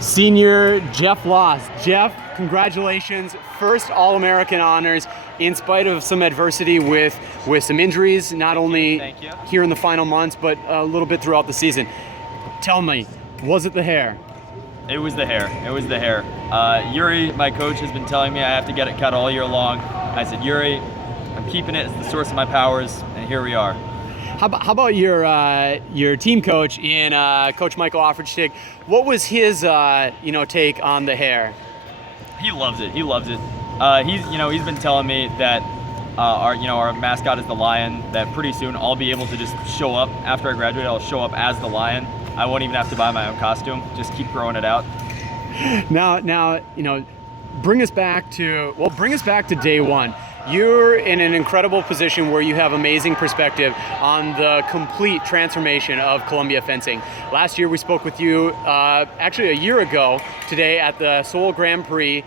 Senior Jeff Loss. Jeff, congratulations. First All-American honors in spite of some adversity with some injuries, not only here in the final months, but a little bit throughout the season. Tell me, was it the hair? It was the hair. It was the hair. Yuri, my coach, has been telling me I have to get it cut all year long. I said, Yuri, I'm keeping it as the source of my powers, and here we are. How about your team coach in Coach Michael Offerstick? What was his take on the hair? He loves it. He loves it. He's been telling me that our mascot is the lion. That pretty soon I'll be able to just show up after I graduate. I'll show up as the lion. I won't even have to buy my own costume. Just keep growing it out. Now bring us back to day one. You're in an incredible position where you have amazing perspective on the complete transformation of Columbia fencing. Last year we spoke with you, actually a year ago today at the Seoul Grand Prix,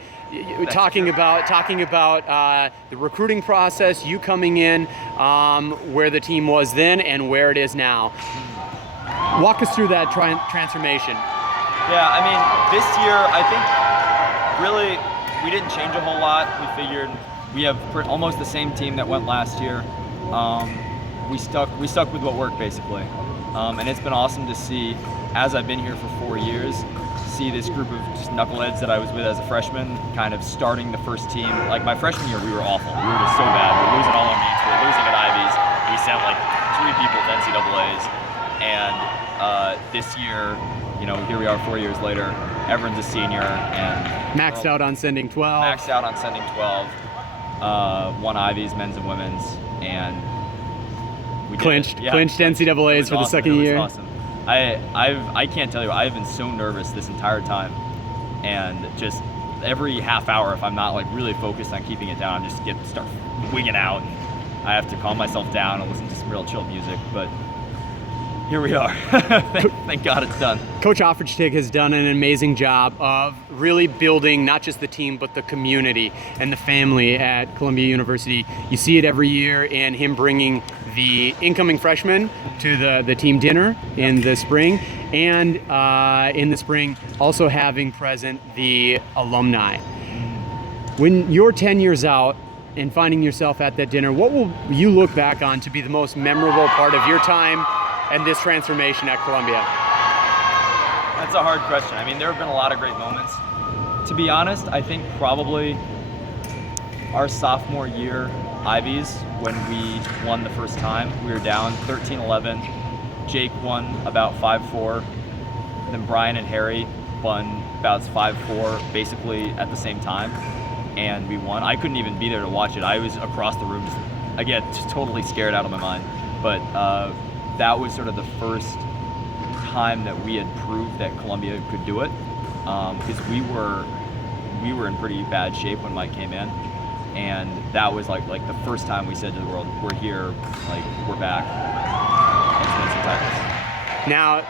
talking about the recruiting process, you coming in, where the team was then and where it is now. Walk us through that transformation. Yeah, I mean, this year I think really we didn't change a whole lot. We figured we have almost the same team that went last year. We stuck with what worked basically, and it's been awesome to see, as I've been here for 4 years, see this group of just knuckleheads that I was with as a freshman kind of starting the first team. Like my freshman year, we were awful. We were just so bad. We were losing all our meets. We were losing at Ivies. We sent like 3 people to NCAAs, and this year, here we are 4 years later. Everyone's a senior and maxed out on sending 12. Maxed out on sending 12. Won Ivies, men's and women's, and we clinched NCAAs for the second year. Awesome. I can't tell you, I've been so nervous this entire time, and just every half hour, if I'm not like really focused on keeping it down, I just start wigging out. And I have to calm myself down and listen to some real chill music, but here we are. Thank God it's done. Coach Offerstick has done an amazing job of really building not just the team, but the community and the family at Columbia University. You see it every year in him bringing the incoming freshmen to the team dinner in the spring, and in the spring also having present the alumni. When you're 10 years out and finding yourself at that dinner, what will you look back on to be the most memorable part of your time and this transformation at Columbia? That's a hard question. I mean, there have been a lot of great moments. To be honest, I think probably our sophomore year, Ivies, when we won the first time, we were down 13-11. Jake won about 5-4. Then Brian and Harry won about 5-4, basically at the same time, and we won. I couldn't even be there to watch it. I was across the room, just totally scared out of my mind. But that was sort of the first time that we had proved that Columbia could do it, because we were in pretty bad shape when Mike came in, and that was like the first time we said to the world, we're here, like we're back. Let's win some titles. Now,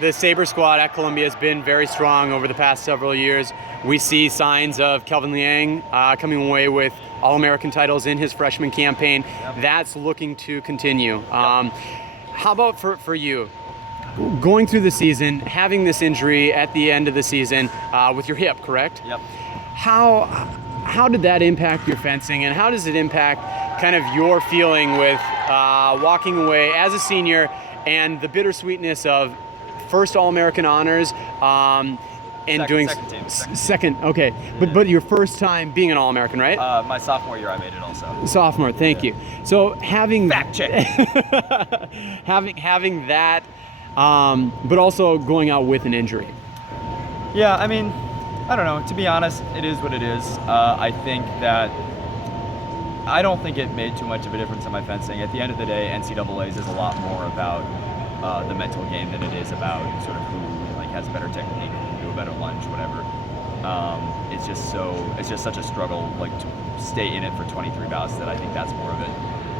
the Sabre squad at Columbia has been very strong over the past several years. We see signs of Kelvin Liang coming away with All-American titles in his freshman campaign. Yep. That's looking to continue. Yep. How about for you? Going through the season, having this injury at the end of the season with your hip, correct? Yep. How did that impact your fencing, and how does it impact kind of your feeling with walking away as a senior and the bittersweetness of first All-American honors and doing second. Okay, but your first time being an All-American, right? My sophomore year, I made it also. Sophomore, thank you. So having fact check, having that, but also going out with an injury. Yeah, I mean, I don't know. To be honest, it is what it is. I think that I don't think it made too much of a difference in my fencing. At the end of the day, NCAAs is a lot more about the mental game than it is about sort of who has better technique, who do a better lunge, whatever. It's just such a struggle, to stay in it for 23 bouts, that I think that's more of it.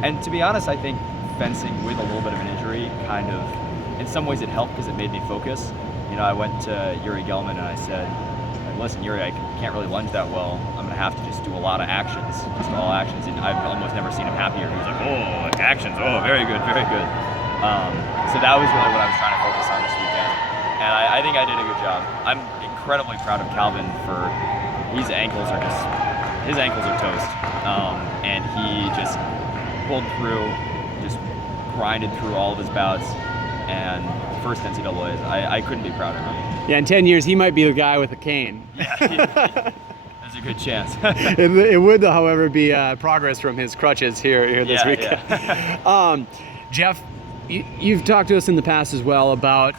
And to be honest, I think fencing with a little bit of an injury kind of, in some ways it helped because it made me focus. I went to Yuri Gelman and I said, listen, Yuri, I can't really lunge that well. I'm going to have to just do a lot of actions, just all actions. And I've almost never seen him happier. He was like, oh, actions, oh, very good, very good. So that was really what I was trying to focus on this weekend. and I think I did a good job. I'm incredibly proud of Calvin for his ankles are toast, and he just pulled through, just grinded through all of his bouts, and first NCAAs. I couldn't be prouder of him. Yeah, in 10 years, he might be the guy with a cane. Yeah, there's a good chance. It would, however, be progress from his crutches here this weekend. Yeah. Jeff, you've talked to us in the past as well about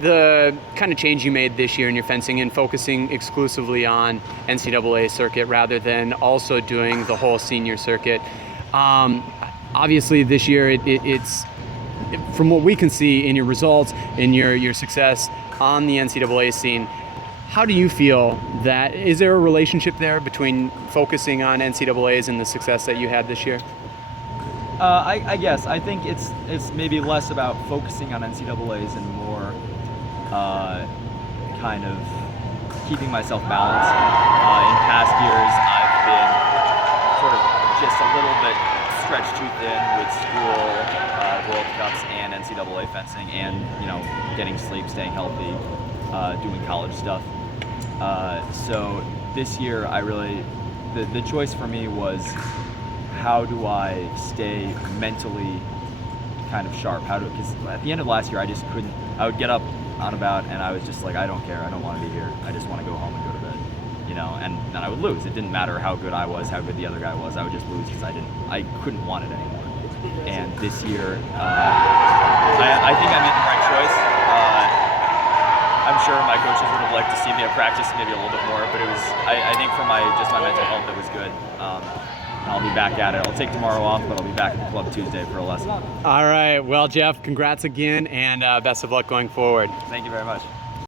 the kind of change you made this year in your fencing and focusing exclusively on NCAA circuit rather than also doing the whole senior circuit. Obviously, this year it's from what we can see in your results, in your success on the NCAA scene. How do you feel that, is there a relationship there between focusing on NCAAs and the success that you had this year? I guess. I think it's maybe less about focusing on NCAAs and more kind of keeping myself balanced. In past years, I've been sort of just a little bit stretched too thin with school, World Cups, and NCAA fencing, and getting sleep, staying healthy, doing college stuff. So this year, I really the choice for me was, how do I stay mentally kind of sharp? Because at the end of last year, I just couldn't. I would get up on about, and I was just like, I don't care. I don't want to be here. I just want to go home and go to bed. And then I would lose. It didn't matter how good I was, how good the other guy was. I would just lose because I couldn't want it anymore. And this year, I think I made the right choice. I'm sure my coaches would have liked to see me at practice maybe a little bit more, but it was. I think for my mental health, it was good. I'll be back at it. I'll take tomorrow off, but I'll be back at the club Tuesday for a lesson. All right. Well, Jeff, congrats again, and best of luck going forward. Thank you very much.